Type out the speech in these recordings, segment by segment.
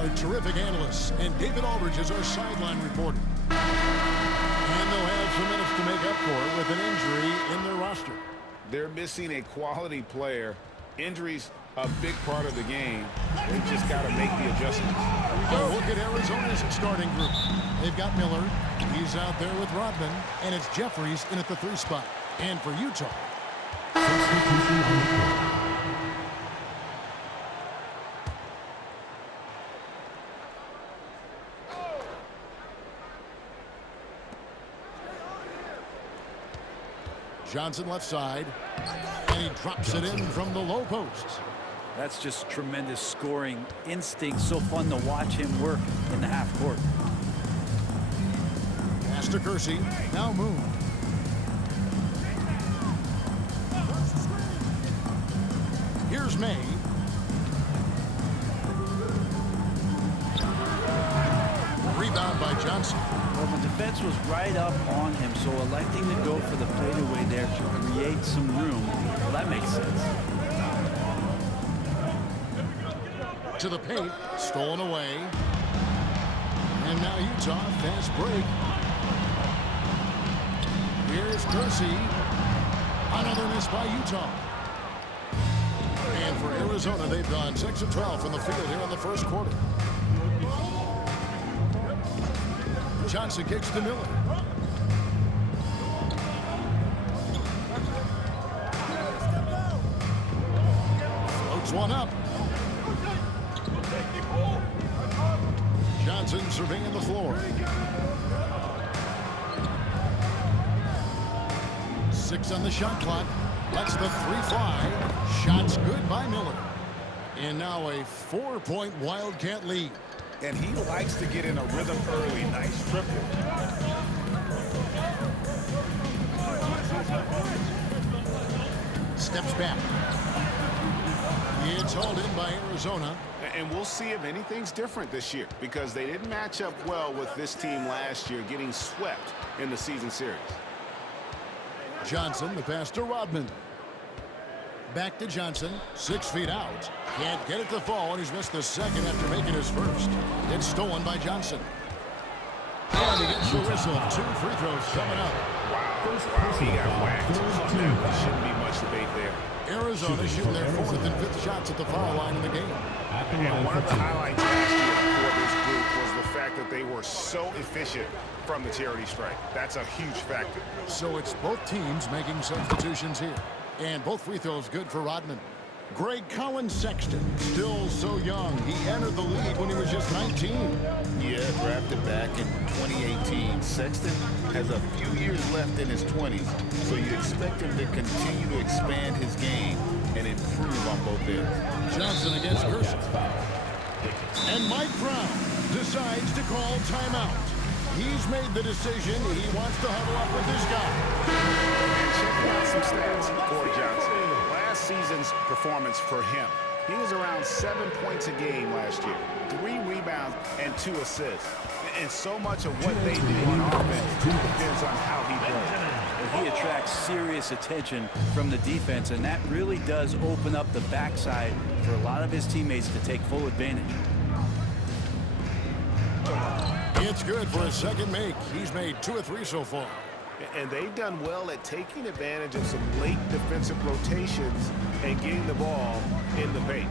our terrific analysts, and David Aldridge is our sideline reporter. And they'll have some minutes to make up for it with an injury in their roster. They're missing a quality player. Injuries a big part of the game. They've just got to make the adjustments. A look at Arizona's starting group. They've got Miller. He's out there with Rodman. And it's Jeffries in at the 3 spot. And for Utah, Johnson left side. And he drops it in from the low post. That's just tremendous scoring instinct. So fun to watch him work in the half court. Pass to Kersey. Now Moon. Here's May. Rebound by Johnson. Well, the defense was right up on him, so electing to go for the fadeaway there to create some room, well, that makes sense. To the paint, stolen away. And now Utah, fast break. Here's Kersey. Another miss by Utah. And for Arizona, they've gone 6 of 12 from the field here in the first quarter. Johnson kicks to Miller. Floats one up. Johnson surveying the floor. 6 on the shot clock. That's the 3 fly. Shots good by Miller. And now a 4-point Wildcat lead. And he likes to get in a rhythm early. Nice triple. Steps back. It's hauled in by Arizona. And we'll see if anything's different this year, because they didn't match up well with this team last year, getting swept in the season series. Johnson, the pass to Rodman. Back to Johnson, 6 feet out. Can't get it to fall, and he's missed the second after making his first. It's stolen by Johnson. And he gets the whistle. 2 free throws coming up. Wow, he got whacked. There shouldn't be much debate there. Arizona shooting their 4th and 5th shots at the foul line in the game. And one of the highlights last year for this group was the fact that they were so efficient from the charity strike. That's a huge factor. So it's both teams making substitutions here. And both free throws good for Rodman. Greg Collins Sexton, still so young. He entered the league when he was just 19. Yeah, drafted back in 2018. Sexton has a few years left in his 20s, so you expect him to continue to expand his game and improve on both ends. Johnson against Kersey. And Mike Brown decides to call timeout. He's made the decision. He wants to huddle up with this guy. And check out some stats for Johnson. Last season's performance for him, he was around 7 points a game last year, 3 rebounds and 2 assists. And so much of what they do on offense depends on how he plays. And he attracts serious attention from the defense, and that really does open up the backside for a lot of his teammates to take full advantage. It's good for a second make. He's made 2 of 3 so far. And they've done well at taking advantage of some late defensive rotations and getting the ball in the paint.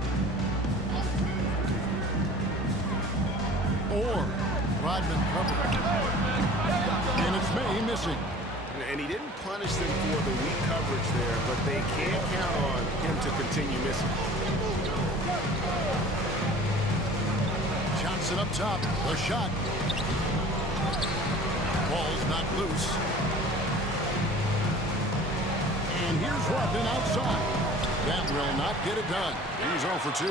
Or Rodman covered. And it's May missing. And he didn't punish them for the weak coverage there, but they can't count on him to continue missing. Johnson up top. The shot. Ball's not loose. And here's Rodman outside. That will not get it done. He's 0 for 2.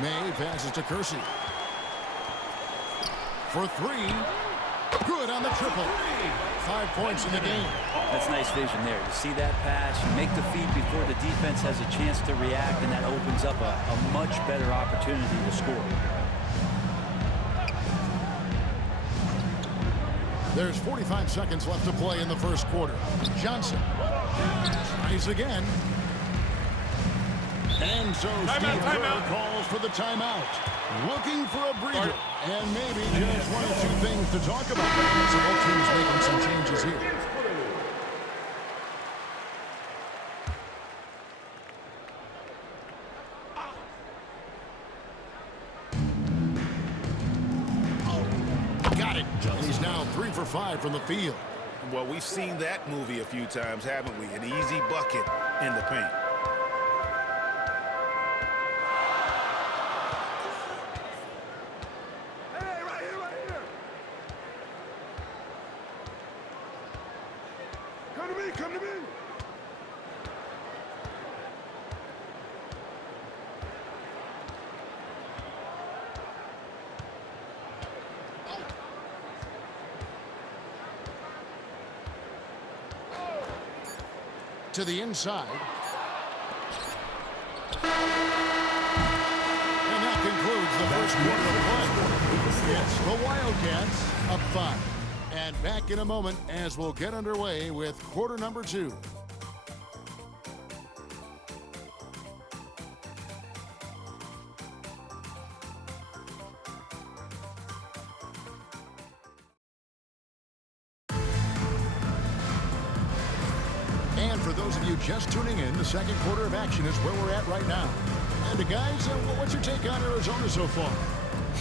May passes to Kersey. For 3. Good on the triple. 5 points in the game. That's nice vision there. You see that pass, you make the feed before the defense has a chance to react, and that opens up a much better opportunity to score. There's 45 seconds left to play in the first quarter. Johnson tries again. And so Steve Kerr calls for the timeout. Looking for a breather. And maybe just one or two things to talk about. So both teams making some changes here. Got it. And he's now 3 for 5 from the field. Well, we've seen that movie a few times, haven't we? An easy bucket in the paint. Come to me. To the inside. And that concludes the first quarter of play. It's the Wildcats up 5. And back in a moment as we'll get underway with quarter number 2. And for those of you just tuning in, the second quarter of action is where we're at right now. And guys, what's your take on Arizona so far?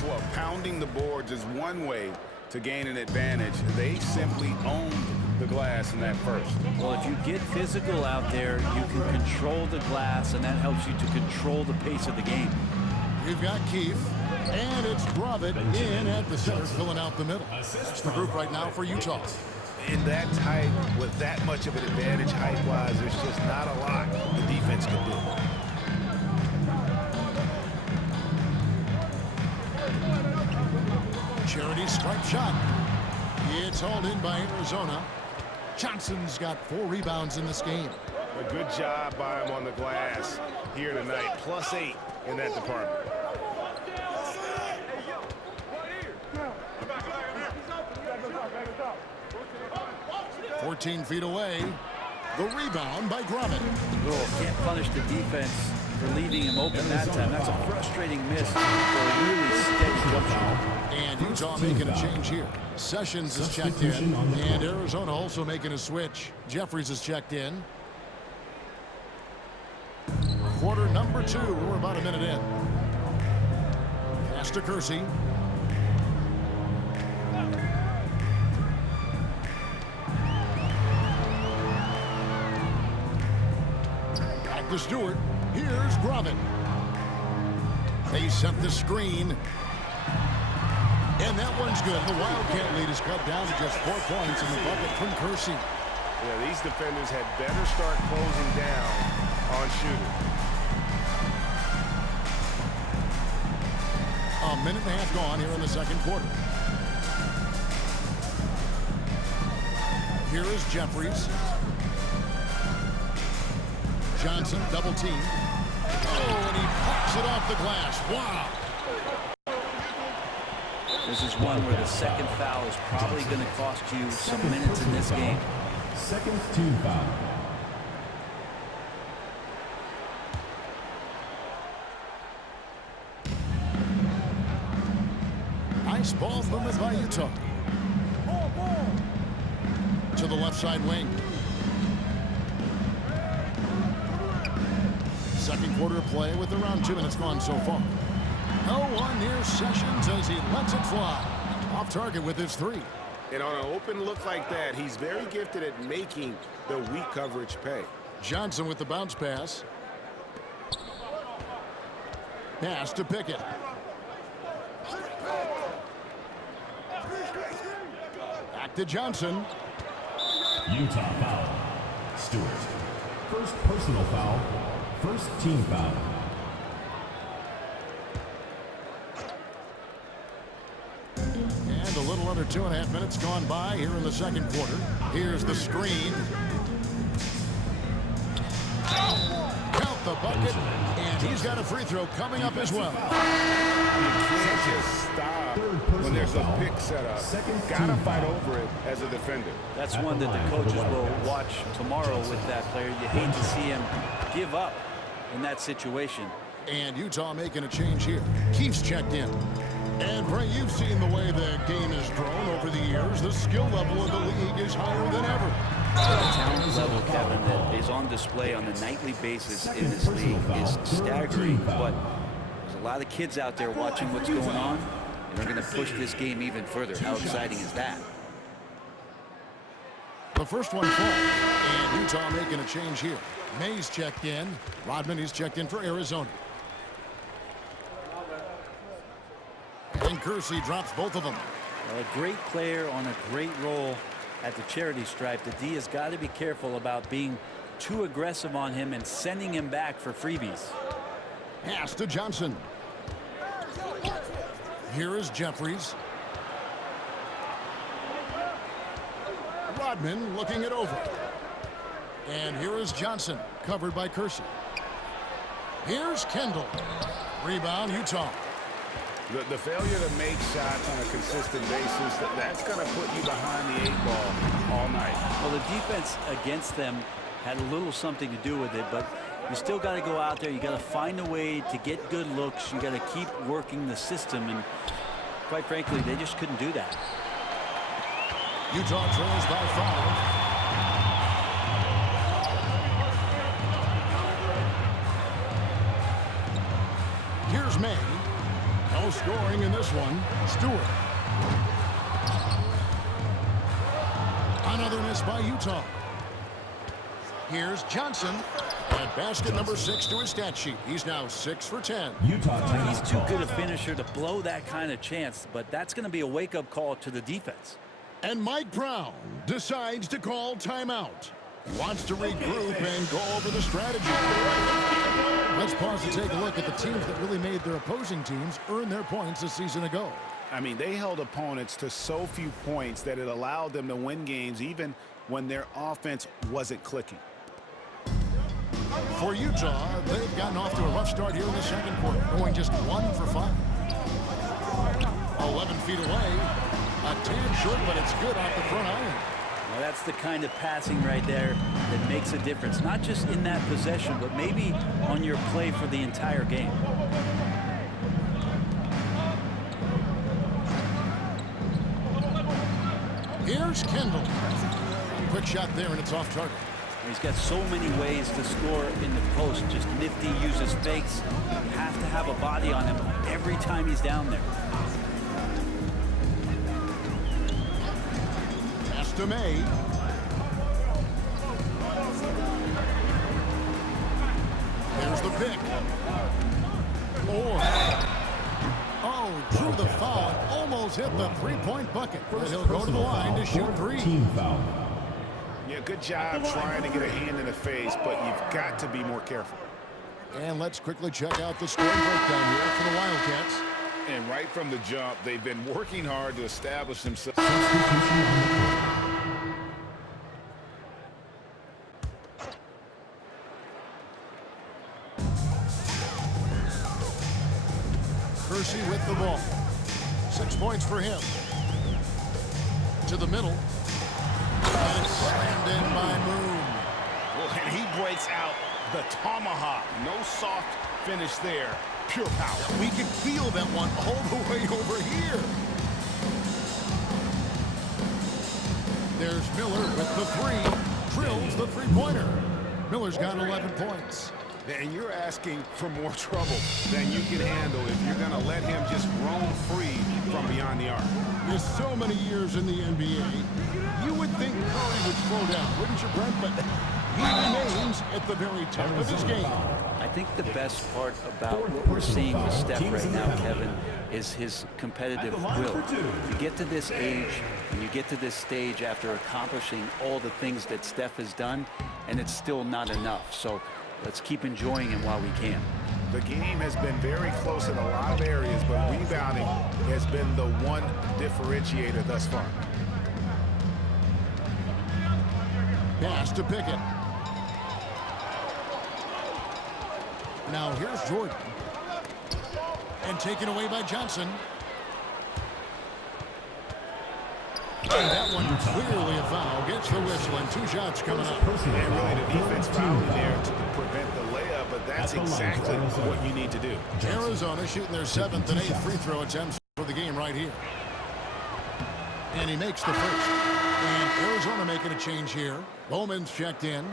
Well, pounding the boards is one way to gain an advantage. They simply owned the glass in that first. Well, if you get physical out there, you can control the glass, and that helps you to control the pace of the game. We've got Keefe, and it's Gravitt in at the center, filling out the middle. That's the group right now for Utah. In that tight, with that much of an advantage height-wise, there's just not a lot the defense can do. Charity stripe shot. It's hauled in by Arizona. Johnson's got 4 rebounds in this game. A good job by him on the glass here tonight. +8 in that department. 14 feet away. The rebound by Gravitt. Oh, can't punish the defense for leaving him open that time. That's a frustrating miss for a really steady jump shot. And Utah making a change here. Sessions is checked in, and Arizona also making a switch. Jeffries is checked in. Quarter number 2. We're about a minute in. Pass to Kersey. Back to Stewart. Here's Gravitt. They set the screen. And that one's good. The Wildcat lead is cut down to just 4 points in the bucket from Kersey. Yeah, these defenders had better start closing down on shooting. A minute and a half gone here in the second quarter. Here is Jeffries. Johnson double team. Oh, and he pops it off the glass. Wow. This is one where the second foul is probably going to cost you some minutes in this game. Second team foul. Nice ball movement by Utah. To the left side wing. Second quarter of play with around 2 minutes gone so far. No one near Sessions as he lets it fly. Off target with his 3. And on an open look like that, he's very gifted at making the weak coverage pay. Johnson with the bounce pass. Pass to Pickett. Back to Johnson. Utah foul. Stewart. First personal foul. First team foul. And a little under 2.5 minutes gone by here in the second quarter. Here's the screen. Count the bucket. And he's got a free throw coming up as well. You can't just stop when there's a pick set up. Gotta fight over it as a defender. That's one that the coaches will watch tomorrow with that player. You hate to see him give up in that situation. And Utah making a change here. Keefe's checked in. And Ray, you've seen the way the game has grown over the years. The skill level of the league is higher than ever. The talent level, Kevin, that is on display on a nightly basis in this league is staggering. But there's a lot of kids out there watching what's going on, and they're going to push this game even further. How exciting is that? The first one falls, and Utah making a change here. May's checked in. Rodman is checked in for Arizona. And Kersey drops both of them. Well, a great player on a great role at the charity stripe. The D has got to be careful about being too aggressive on him and sending him back for freebies. Pass to Johnson. Here is Jeffries. Rodman looking it over. And here is Johnson, covered by Kersey. Here's Kendall. Rebound, Utah. The failure to make shots on a consistent basis, that's going to put you behind the 8 ball all night. Well, the defense against them had a little something to do with it, but you still got to go out there. You got to find a way to get good looks. You got to keep working the system, and quite frankly, they just couldn't do that. Utah trails by 5. Here's May. No scoring in this one. Stewart. Another miss by Utah. Here's Johnson. At basket number 6 to his stat sheet. He's now 6 for 10. Utah. He's too good a finisher to blow that kind of chance, but that's going to be a wake-up call to the defense. And Mike Brown decides to call timeout. He wants to regroup and go over the strategy. Let's pause to take a look at the teams that really made their opposing teams earn their points a season ago. I mean, they held opponents to so few points that it allowed them to win games even when their offense wasn't clicking. For Utah, they've gotten off to a rough start here in the second quarter, going just 1 for 5. 11 feet away. A tad short, but it's good off the front iron. Well, that's the kind of passing right there that makes a difference, not just in that possession, but maybe on your play for the entire game. Here's Kendall. Quick shot there, and it's off target. He's got so many ways to score in the post. Just nifty, uses fakes. You have to have a body on him every time he's down there. Pass to May. There's the pick. Oh, drew the foul. Almost hit the three-point bucket. But he'll go to the line to shoot 3. Team foul. Yeah, good job trying to get a hand in the face, but you've got to be more careful. And let's quickly check out the scoring breakdown here for the Wildcats. And right from the jump, they've been working hard to establish themselves. Kersey with the ball. 6 points for him. To the middle. And slammed in by Moon. Well, and he breaks out the tomahawk. No soft finish there. Pure power. We can feel that one all the way over here. There's Miller with the 3. Drills the three-pointer. Miller's got 11 points. And you're asking for more trouble than you can handle if you're going to let him just roam free from beyond the arc. There's so many years in the NBA, you would think Curry would slow down, wouldn't you, Brent? But he remains at the very top of his game. I think the best part about what we're seeing with Steph right now, Kevin, is his competitive will. You get to this age and you get to this stage after accomplishing all the things that Steph has done, and it's still not enough. So let's keep enjoying him while we can. The game has been very close in a lot of areas, but rebounding has been the one differentiator thus far. Pass to Pickett. Now here's Jordan. And taken away by Johnson. And that one clearly a foul. Gets the whistle and 2 shots coming up. And really the defense fouling there to prevent the layup, but but that's exactly what you need to do. Arizona shooting their 7th and 8th free throw attempts for the game right here. And he makes the first. And Arizona making a change here. Bowman's checked in.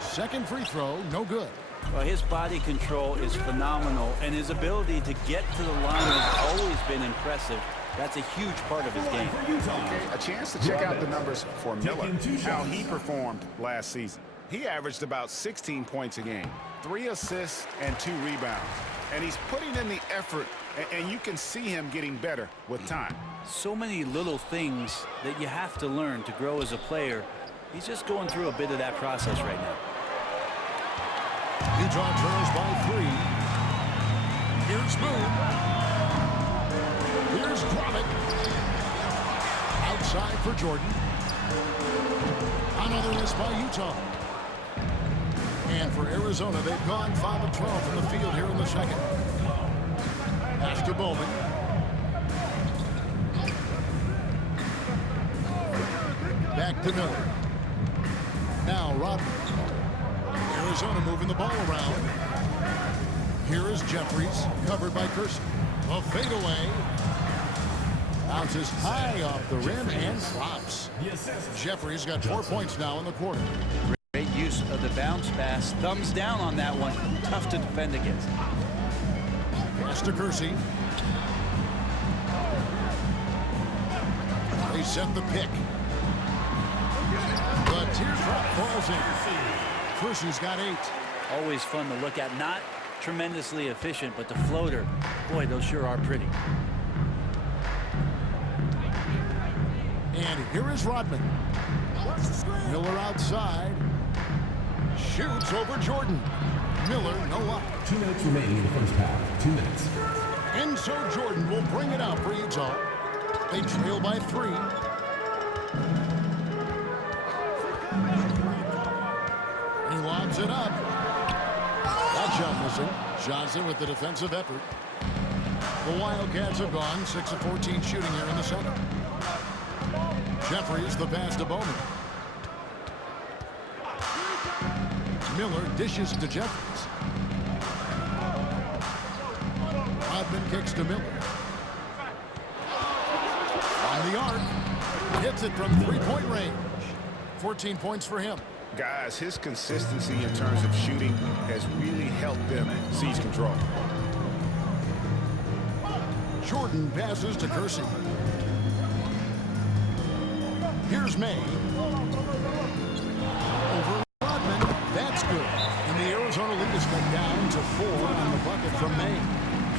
Second free throw, no good. Well, his body control is phenomenal, and his ability to get to the line has always been impressive. That's a huge part of his game. Okay, a chance to check out the numbers for Miller, how he performed last season. He averaged about 16 points a game, 3 assists and 2 rebounds. And he's putting in the effort, and you can see him getting better with time. So many little things that you have to learn to grow as a player. He's just going through a bit of that process right now. Utah trails by 3. Here's Moon. Here's Gromit. Outside for Jordan. Another miss by Utah. And for Arizona, they've gone 5 of 12 from the field here in the second. Pass to Bowman. Back to Miller. Now Rodman. Arizona moving the ball around. Here is Jeffries, covered by Kersey. A fadeaway. Bounces high off the rim and drops. Jeffries got 4 points now in the quarter. Great use of the bounce pass. Thumbs down on that one. Tough to defend against. Pass to Kersey. They set the pick. The teardrop falls in. Kersey's got 8. Always fun to look at. Not tremendously efficient, but the floater, boy, those sure are pretty. And here is Rodman. Miller outside. Shoots over Jordan. Miller, no luck. 2 minutes remaining in the first half. 2 minutes. And so Jordan will bring it out for Utah. They trail by 3. He lobs it up. That shot missing. Johnson with the defensive effort. The Wildcats have gone 6 of 14 shooting here in the second. Jeffries the pass to Bowman. Miller dishes to Jeffries. Rodman kicks to Miller. On the arc. Hits it from 3-point range. 14 points for him. Guys, his consistency in terms of shooting has really helped them seize control. Jordan passes to Kersey. Here's May. Over Rodman. That's good. And the Arizona lead is cut down to 4 on the bucket from May.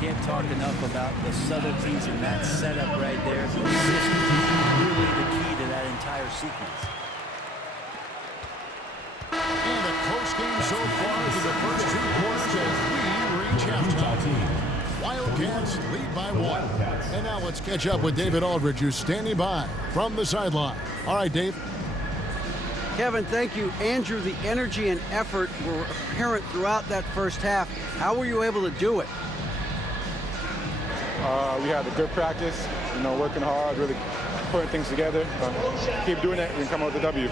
Can't talk enough about the subtleties in that setup right there. Consistency really the key to that entire sequence. And a close game so far through the first 2 quarters as we reach halftime. Wildcats lead by 1. And now let's catch up with David Aldridge, who's standing by from the sideline. All right, Dave. Kevin, thank you. Andrew, the energy and effort were apparent throughout that first half. How were you able to do it? We had a good practice, working hard, really putting things together. Keep doing it and come out with the W.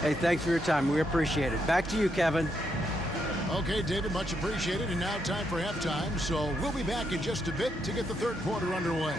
Hey, thanks for your time. We appreciate it. Back to you, Kevin. Okay, David, much appreciated. And now time for halftime. So we'll be back in just a bit to get the third quarter underway.